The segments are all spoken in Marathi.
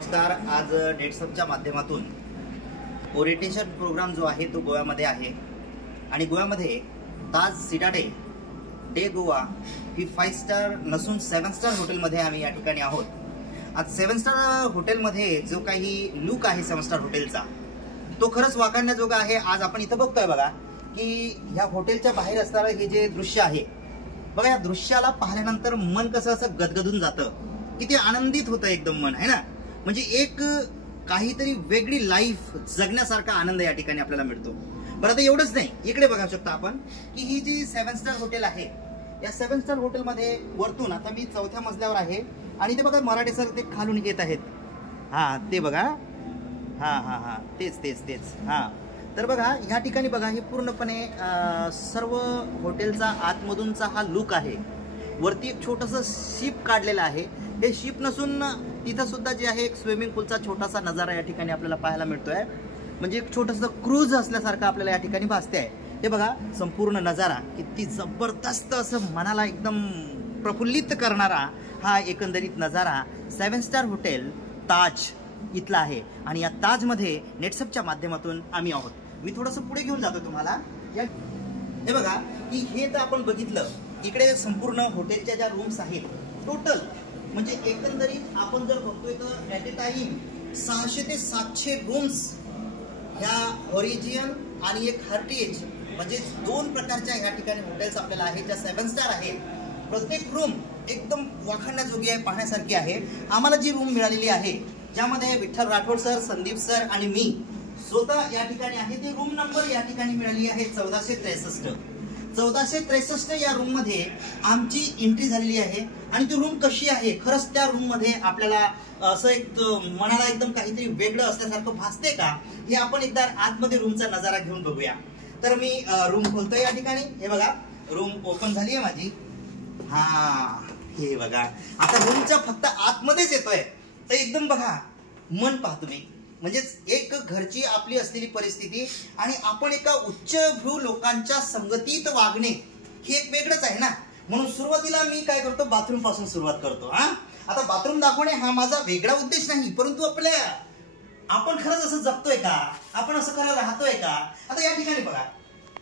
नमस्कार. आज नेटसपच्या माध्यमातून ओरिएंटेशन प्रोग्राम जो आहे तो गोव्यामध्ये आहे आणि गोव्यामध्ये ताज सिटाडे डे गोवा ही 5 स्टार नसून 7 स्टार हॉटेलमध्ये आम्ही या ठिकाणी आहोत. आज 7 स्टार हॉटेलमध्ये जो काही लुक आहे 7 स्टार हॉटेलचा तो खरंच वाखाणण्याजोगा आहे. आज आपण इथं बघतोय बघा की ह्या हॉटेलच्या बाहेर असणारं हे जे दृश्य आहे बघा, या दृश्याला पाहिल्यानंतर मन कसं असं गदगदून जातं, किती आनंदित होतं एकदम मन आहे ना. म्हणजे एक काहीतरी वेगळी लाईफ जगण्यासारखा आनंद या ठिकाणी आपल्याला मिळतो. बरं, आता एवढंच नाही, इकडे बघा शकता आपण की ही जी 7 स्टार हॉटेल आहे या 7 स्टार हॉटेलमध्ये वरतून आता मी 4थ्या मजल्यावर आहे आणि ते बघा मराठी सर ते खालून येत आहेत. हा ते बघा, हा हा हा तेच तेच तेच हा. तर बघा ह्या ठिकाणी बघा हे पूर्णपणे सर्व हॉटेलचा आतमधूनचा हा लुक आहे. वरती एक छोटंसं शिप काढलेलं आहे. हे शिप नसून तिथं सुद्धा जे आहे एक स्विमिंग पूलचा छोटासा नजारा या ठिकाणी आपल्याला पाहायला मिळतोय. म्हणजे एक छोटंसं क्रूज असल्यासारखं आपल्याला या ठिकाणी भासते आहे. हे बघा संपूर्ण नजारा किती जबरदस्त असं मनाला एकदम प्रफुल्लित करणारा हा एकंदरीत नजारा 7 स्टार हॉटेल ताज इथला आहे. आणि या ताजमध्ये नेटसपच्या माध्यमातून आम्ही आहोत. मी थोडंसं पुढे घेऊन जातो तुम्हाला. हे बघा की हे तर आपण बघितलं, इकडे संपूर्ण हॉटेलच्या ज्या रूम्स आहेत टोटल म्हणजे एकंदरीत आपण जर बघतोय तर ॲट ए टाइम 600 ते 700 रूम्स ह्या ओरिजिन आणि एक हर्टिएज म्हणजे 2 प्रकारच्या ह्या ठिकाणी हॉटेल्स आपल्याला आहेत ज्या 7 स्टार आहेत. प्रत्येक रूम एकदम वाखाणण्याजोगी आहे, पाहण्यासारखी आहे. आम्हाला जी रूम मिळालेली आहे ज्यामध्ये विठ्ठल राठोड सर, संदीप सर आणि मी स्वतः या ठिकाणी आहे, ती रूम नंबर या ठिकाणी मिळाली आहे 1463. 1463 या रूम मध्ये आमची एंट्री झालेली आहे. आणि ती रूम कशी आहे, खरंच त्या रूम मध्ये आपल्याला असं एक मनाला एकदम काहीतरी वेगळं असल्यासारखं भासते का, हे आपण एकदा आतमध्ये रूमचा नजारा घेऊन बघूया. तर मी रूम खोलतोय या ठिकाणी. हे बघा रूम ओपन झाली आहे माझी. हा हे बघा आता रूमच्या फक्त आतमध्येच येतोय तर एकदम बघा मन पाहा तुम्ही, म्हणजेच एक घरची आपली असलेली परिस्थिती आणि आपण एका उच्चभ्रू लोकांच्या संगतीत वागणे हे एक वेगळंच आहे ना. म्हणून सुरुवातीला मी काय करतो, बाथरूम पासून सुरुवात करतो. आता बाथरूम दाखवणे हा माझा वेगळा उद्देश नाही, परंतु आपण खरंच असं जगतोय का, आपण असं करायला राहतोय का. आता या ठिकाणी बघा,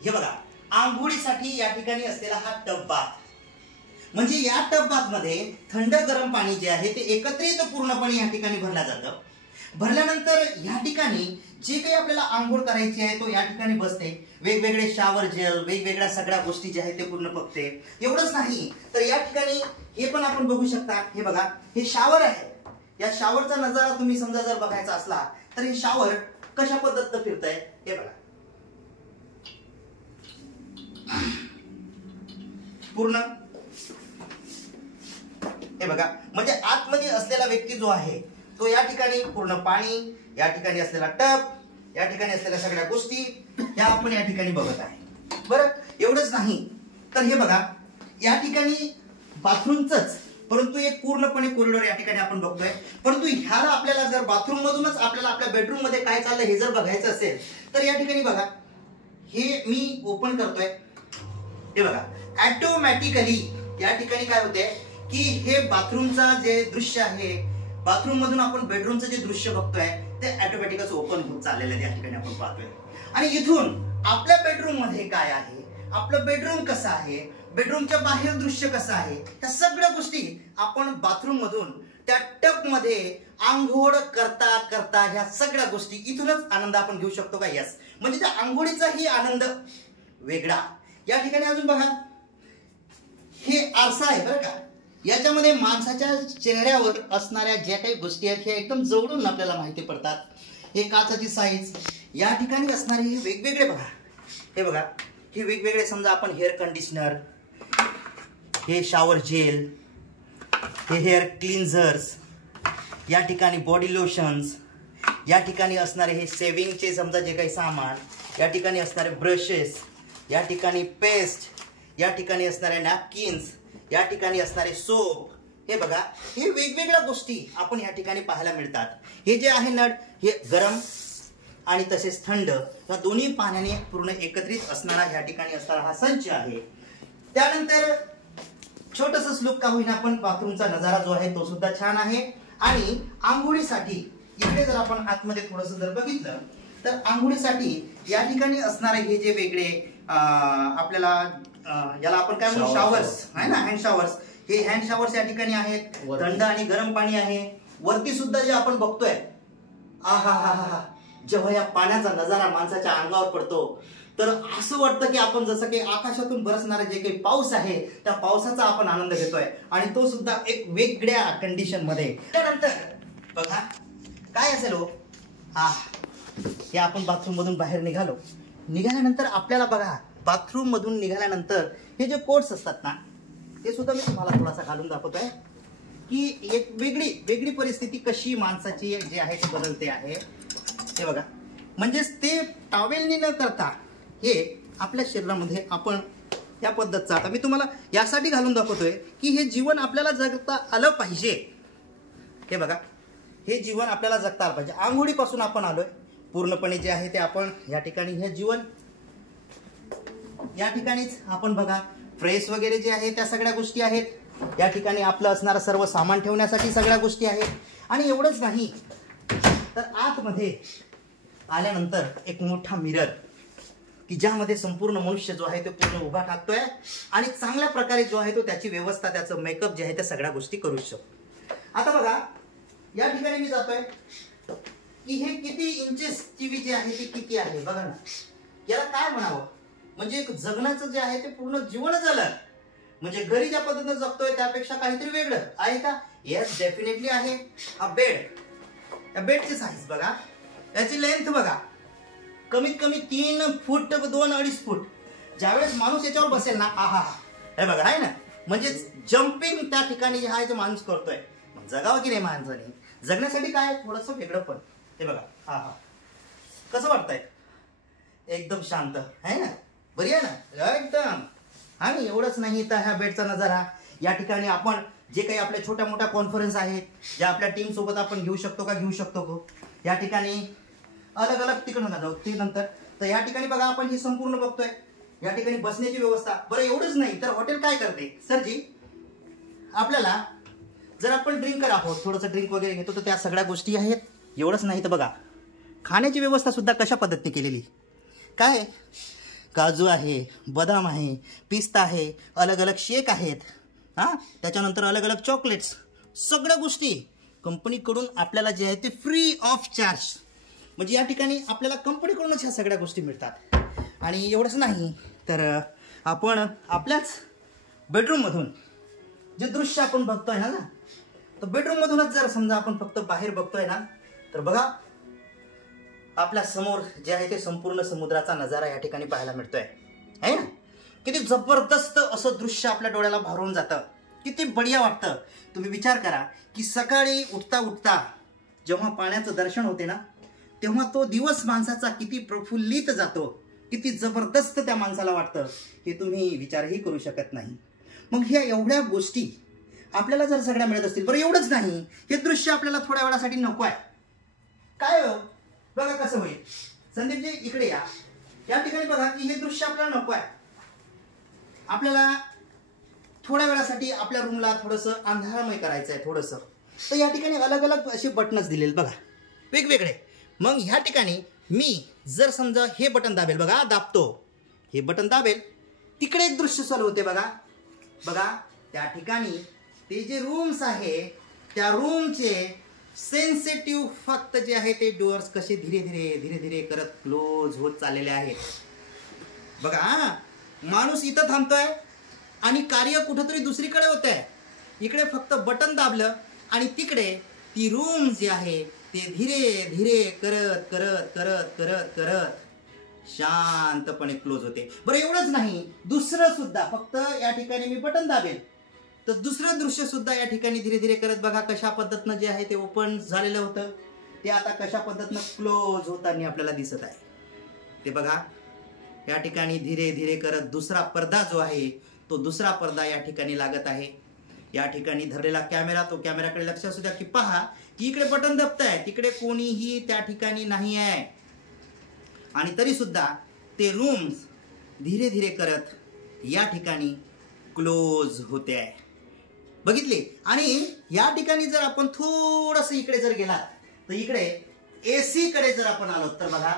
हे बघा आंघोळीसाठी या ठिकाणी असलेला हा टब बाथ, म्हणजे या टब बाथ मध्ये थंड गरम पाणी जे आहे ते एकत्रित पूर्णपणे या ठिकाणी भरलं जातं. भरल्यानंतर या ठिकाणी जे काही आपल्याला आंघोळ करायची आहे तो या ठिकाणी बसते. वेगवेगळे शावर जेल, वेगवेगळ्या सगळ्या गोष्टी ज्या आहेत ते पूर्ण बघते. एवढंच नाही तर या ठिकाणी हे पण आपण बघू शकता. हे बघा हे शावर आहे. या शावरचा नजारा तुम्ही समजा जर बघायचा असला तर हे शावर कशा पद्धतीने फिरतंय हे बघा. पूर्ण हे बघा म्हणजे आतमध्ये असलेला व्यक्ती जो आहे तो या ठिकाणी पूर्ण पाणी, या ठिकाणी असलेला टब, या ठिकाणी असलेल्या सगळ्या गोष्टी या आपण या ठिकाणी बघत आहे. बरं, एवढंच नाही तर हे बघा या ठिकाणी बाथरूमच, परंतु एक पूर्णपणे कॉरिडॉर या ठिकाणी आपण बघतोय. परंतु ह्याला आपल्याला जर बाथरूम मधूनच आपल्याला आपल्या बेडरूम मध्ये काय चाललंय हे जर बघायचं असेल तर या ठिकाणी बघा हे मी ओपन करतोय. हे बघा ऑटोमॅटिकली या ठिकाणी काय होते की हे बाथरूमचा जे दृश्य आहे, बाथरूम मधून आपण बेडरूमचं जे दृश्य बघतोय ते ऑटोमॅटिकच ओपन होत चाललेलं या ठिकाणी आपण पाहतोय. आणि इथून आपल्या बेडरूम मध्ये काय आहे, आपलं बेडरूम कसं आहे, बेडरूमच्या बाहेर दृश्य कसं आहे, त्या सगळ्या गोष्टी आपण बाथरूम मधून त्या टब मध्ये आंघोळ करता करता ह्या सगळ्या गोष्टी इथूनच आनंद आपण घेऊ शकतो का. यस, म्हणजे त्या आंघोळीचाही आनंद वेगळा. या ठिकाणी अजून बघा हे आरसा आहे बरं का. याच्यामध्ये माणसाच्या चेहऱ्यावर असणाऱ्या ज्या काही गोष्टी आहेत ह्या एकदम जवळून आपल्याला माहिती पडतात. हे काचाची साईज, या ठिकाणी असणारे हे वेगवेगळे बघा. हे बघा हे वेगवेगळे समजा आपण हेअर कंडिशनर, हे शॉवर जेल, हे हेअर क्लिन्झर्स, या ठिकाणी बॉडी लोशन्स, या ठिकाणी असणारे हे सेविंगचे समजा जे काही सामान, या ठिकाणी असणारे ब्रशेस, या ठिकाणी पेस्ट, या ठिकाणी असणारे नॅपकिन्स, या ठिकाणी असणारे सोप. हे बघा हे वेगवेगळ्या गोष्टी आपण या ठिकाणी पाहायला मिळतात. हे जे आहे नळ हे गरम आणि तसेच थंड या दोन्ही पाण्याने पूर्ण एकत्रित असणारा या ठिकाणी असणारा हा संच आहे. त्यानंतर छोटंसं स्लूप का होईना पण बाथरूमचा नजारा जो आहे तो सुद्धा छान आहे. आणि आंघोळीसाठी इकडे जर आपण आतमध्ये थोडंसं जर बघितलं तर आंघोळीसाठी या ठिकाणी असणारे हे जे वेगळे आपल्याला याला आपण काय म्हणतो शॉवर्स आहे ना, हँड शॉवर्स, हे हँड शॉवर्स या ठिकाणी आहेत. थंड आणि गरम पाणी आहे. वरती सुद्धा जे आपण बघतोय आहा हा हा, जेव्हा या पाण्याचा नजारा माणसाच्या अंगावर पडतो तर असं वाटतं की आपण जसं काही आकाशातून बरसणारा जे काही पाऊस आहे त्या पावसाचा आपण आनंद घेतोय आणि तो सुद्धा एक वेगळ्या कंडिशन मध्ये. त्यानंतर बघा काय असेल हो, हे आपण बाथरूम मधून बाहेर निघाल्यानंतर आपल्याला बघा बाथरूम मधून निघाल्यानंतर हे जे कोट्स असतात ना ते सुद्धा मी तुम्हाला थोडासा घालून दाखवतोय की एक वेगळी परिस्थिती कशी माणसाची जी आहे ती बदलते आहे. हे बघा, म्हणजेच ते टॉवेलनी न करता हे आपल्या शरीरामध्ये आपण या पद्धतचा, आता मी तुम्हाला यासाठी घालून दाखवतोय की हे जीवन आपल्याला जगता आलं पाहिजे. हे बघा, हे जीवन आपल्याला जगता आलं पाहिजे. आंघोळीपासून आपण आलोय पूर्णपणे जे आहे ते आपण या ठिकाणी हे जीवन या ठिकाणीच आपण बघा फ्रेश वगैरे जे आहे त्या सगळ्या गोष्टी आहेत. या ठिकाणी आपलं असणारं सर्व सामान ठेवण्यासाठी सगळ्या गोष्टी आहेत. आणि एवढंच नाही तर आतमध्ये आल्यानंतर एक मोठा मिरर की ज्यामध्ये संपूर्ण मनुष्य जो आहे तो पूर्ण उभा टाकतोय आणि चांगल्या प्रकारे जो आहे तो त्याची व्यवस्था, त्याचं मेकअप जे आहे त्या सगळ्या गोष्टी करू शकतो. आता बघा या ठिकाणी मी जातोय की हे किती इंचेस टीव्ही जे आहे ते किती आहे बघा ना. याला काय म्हणावं, म्हणजे एक जगण्याचं जे आहे ते पूर्ण जीवन झालं. म्हणजे घरी ज्या पद्धतीने जगतोय त्यापेक्षा काहीतरी वेगळं आहे का? येस, डेफिनेटली आहे. हा बेड, या बेडची साईज बघा, याची लेंथ बघा, कमीत कमी 3 फूट 2-2.5 फूट. ज्यावेळेस माणूस याच्यावर बसेल ना, आहा, हे बघा आहे ना, म्हणजे जम्पिंग त्या ठिकाणी जे आहे ते माणूस करतोय. जगावं की नाही माणसाने? जगण्यासाठी काय थोडंसं वेगळं पण. हे बघा, आहा, कसं वाटतंय? एकदम शांत आहे ना, बरी आहे ना एकदम. आणि एवढंच नाही तर ह्या बेडचा नजारा या ठिकाणी आपण जे काही आपल्या छोट्या मोठ्या कॉन्फरन्स आहेत ज्या आपल्या टीम सोबत आपण घेऊ शकतो या ठिकाणी अलग अलग तिकडून जाऊ ते नंतर. तर या ठिकाणी बघा आपण ही संपूर्ण बघतोय या ठिकाणी बसण्याची व्यवस्था. बरं एवढंच नाही तर हॉटेल काय करते सरजी, आपल्याला जर आपण ड्रिंकर आहोत थोडंसं ड्रिंक वगैरे घेतो तर त्या सगळ्या गोष्टी आहेत. एवढंच नाही तर बघा खाण्याची व्यवस्था सुद्धा कशा पद्धतीने केलेली, काय काजू आहे, बदाम आहे, पिस्ता आहे, अलग अलग शेक आहेत, त्याच्यानंतर अलग अलग चॉकलेट्स, सगळ्या गोष्टी कंपनीकडून आपल्याला जे आहे ते फ्री ऑफ चार्ज. म्हणजे या ठिकाणी आपल्याला कंपनीकडूनच ह्या सगळ्या गोष्टी मिळतात. आणि एवढंच नाही तर आपण आपल्याच बेडरूममधून जे दृश्य आपण बघतोय ना, तर बेडरूममधूनच जर समजा आपण फक्त बाहेर बघतोय ना तर बघा आपल्या समोर जे आहे ते संपूर्ण समुद्राचा नजारा या ठिकाणी पाहायला मिळतोय आहे ना. किती जबरदस्त असं दृश्य आपल्या डोळ्याला भारून जातं, किती बढिया वाटतं. तुम्ही विचार करा की सकाळी उठता उठता जेव्हा पाण्याचं दर्शन होते ना तेव्हा तो दिवस माणसाचा किती प्रफुल्लित जातो, किती जबरदस्त त्या माणसाला वाटतं हे तुम्ही विचारही करू शकत नाही. मग ह्या एवढ्या गोष्टी आपल्याला जर सगळ्या मिळत असतील, बरं एवढंच नाही हे दृश्य आपल्याला थोड्या वेळासाठी नको आहे काय हो, बघा कसं होईल. संदीपजी इकडे या. या ठिकाणी बघा की हे दृश्य आपल्याला नको आहे. आपल्याला थोड्या वेळासाठी आपल्या रूमला थोडंसं अंधारमय करायचं आहे थोडंसं. तर या ठिकाणी अलग अलग असे बटनच दिलेले बघा वेगवेगळे. मग ह्या ठिकाणी मी जर समजा हे बटन दाबेल, बघा दाबतो, हे बटन दाबेल, तिकडे एक दृश्य चालू होते बघा. बघा त्या ठिकाणी ते जे रूम्स आहे त्या रूमचे सेन्सिटिव्ह फक्त जे आहे ते डोअर्स कसे धीरे धीरे करत क्लोज होत चाललेले आहेत. बघा माणूस इथं थांबतोय आणि कार्य कुठंतरी दुसरीकडे होत आहे. इकडे फक्त बटन दाबलं आणि तिकडे ती रूम जी आहे ते धीरे धीरे करत करत करत करत करत शांतपणे क्लोज होते. बरं एवढंच नाही, दुसरं सुद्धा फक्त या ठिकाणी मी बटन दाबेल तर दुसरं दृश्य सुद्धा या ठिकाणी धीरे धीरे करत बघा कशा पद्धतीनं जे आहे ते ओपन झालेलं होतं ते आता कशा पद्धतीनं क्लोज होताना आपल्याला दिसत आहे. ते बघा या ठिकाणी धीरे धीरे करत दुसरा पडदा जो आहे तो दुसरा पडदा या ठिकाणी लागत आहे. या ठिकाणी धरलेला कॅमेरा, तो कॅमेराकडे लक्ष असू द्या की पहा की इकडे बटन दबतंय, तिकडे कोणीही त्या ठिकाणी नाही आहे आणि तरी सुद्धा ते रूम्स धीरे धीरे करत या ठिकाणी क्लोज होते आहे. बघितली. आणि या ठिकाणी जर आपण थोडंसं इकडे जर गेला तर इकडे AC कडे जर आपण आलो तर बघा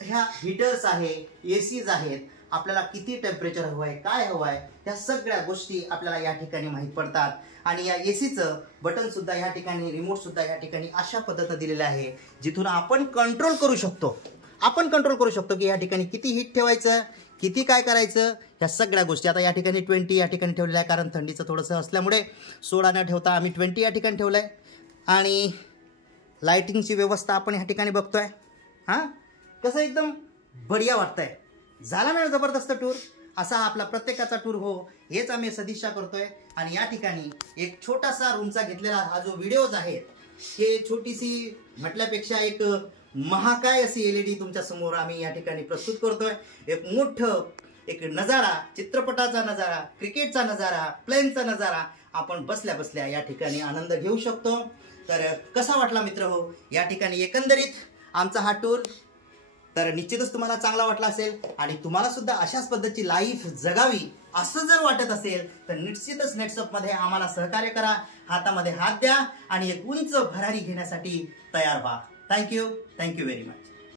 ह्या हीटर्स आहे, ACs आहेत. आपल्याला किती टेम्परेचर हवं आहे, काय हवं आहे, त्या सगळ्या गोष्टी आपल्याला या ठिकाणी माहीत पडतात. आणि या ACचं बटन सुद्धा या ठिकाणी, रिमोट सुद्धा या ठिकाणी अशा पद्धतीने दिलेलं आहे जिथून आपण कंट्रोल करू शकतो. आपण कंट्रोल करू शकतो की या ठिकाणी किती हीट ठेवायचं, किती काय करायचं, ह्या सगळ्या गोष्टी. आता या ठिकाणी 20 या ठिकाणी ठेवलेलं आहे कारण थंडीचं थोडंसं असल्यामुळे 16 न ठेवता आम्ही 20 या ठिकाणी ठेवलं आहे. आणि लाइटिंगची व्यवस्था आपण ह्या ठिकाणी बघतोय. हां, कसं एकदम बढिया वाटतंय. झाला ना जबरदस्त टूर. असा आपला प्रत्येकाचा टूर हो हेच आम्ही सदिच्छा करतोय. आणि या ठिकाणी एक छोटासा रूमचा घेतलेला हा जो व्हिडिओज आहे हे छोटीशी म्हटल्यापेक्षा एक महाकाय अशी LED तुमच्या समोर आम्ही या ठिकाणी प्रस्तुत करतोय. एक मोठं एक नजारा, चित्रपटाचा नजारा, क्रिकेटचा नजारा, प्लेनचा नजारा आपण बसल्या बसल्या या ठिकाणी आनंद घेऊ शकतो. तर कसा वाटला मित्र हो या ठिकाणी एकंदरीत आमचा हा टूर. तर निश्चितच तुम्हाला चांगला वाटला असेल आणि तुम्हाला सुद्धा अशाच पद्धतीची लाईफ जगावी असं जर वाटत असेल तर निश्चितच नेट्सअपमध्ये आम्हाला सहकार्य करा. हातामध्ये हात द्या आणि एक उंच भरारी घेण्यासाठी तयार व्हा. Thank you very much.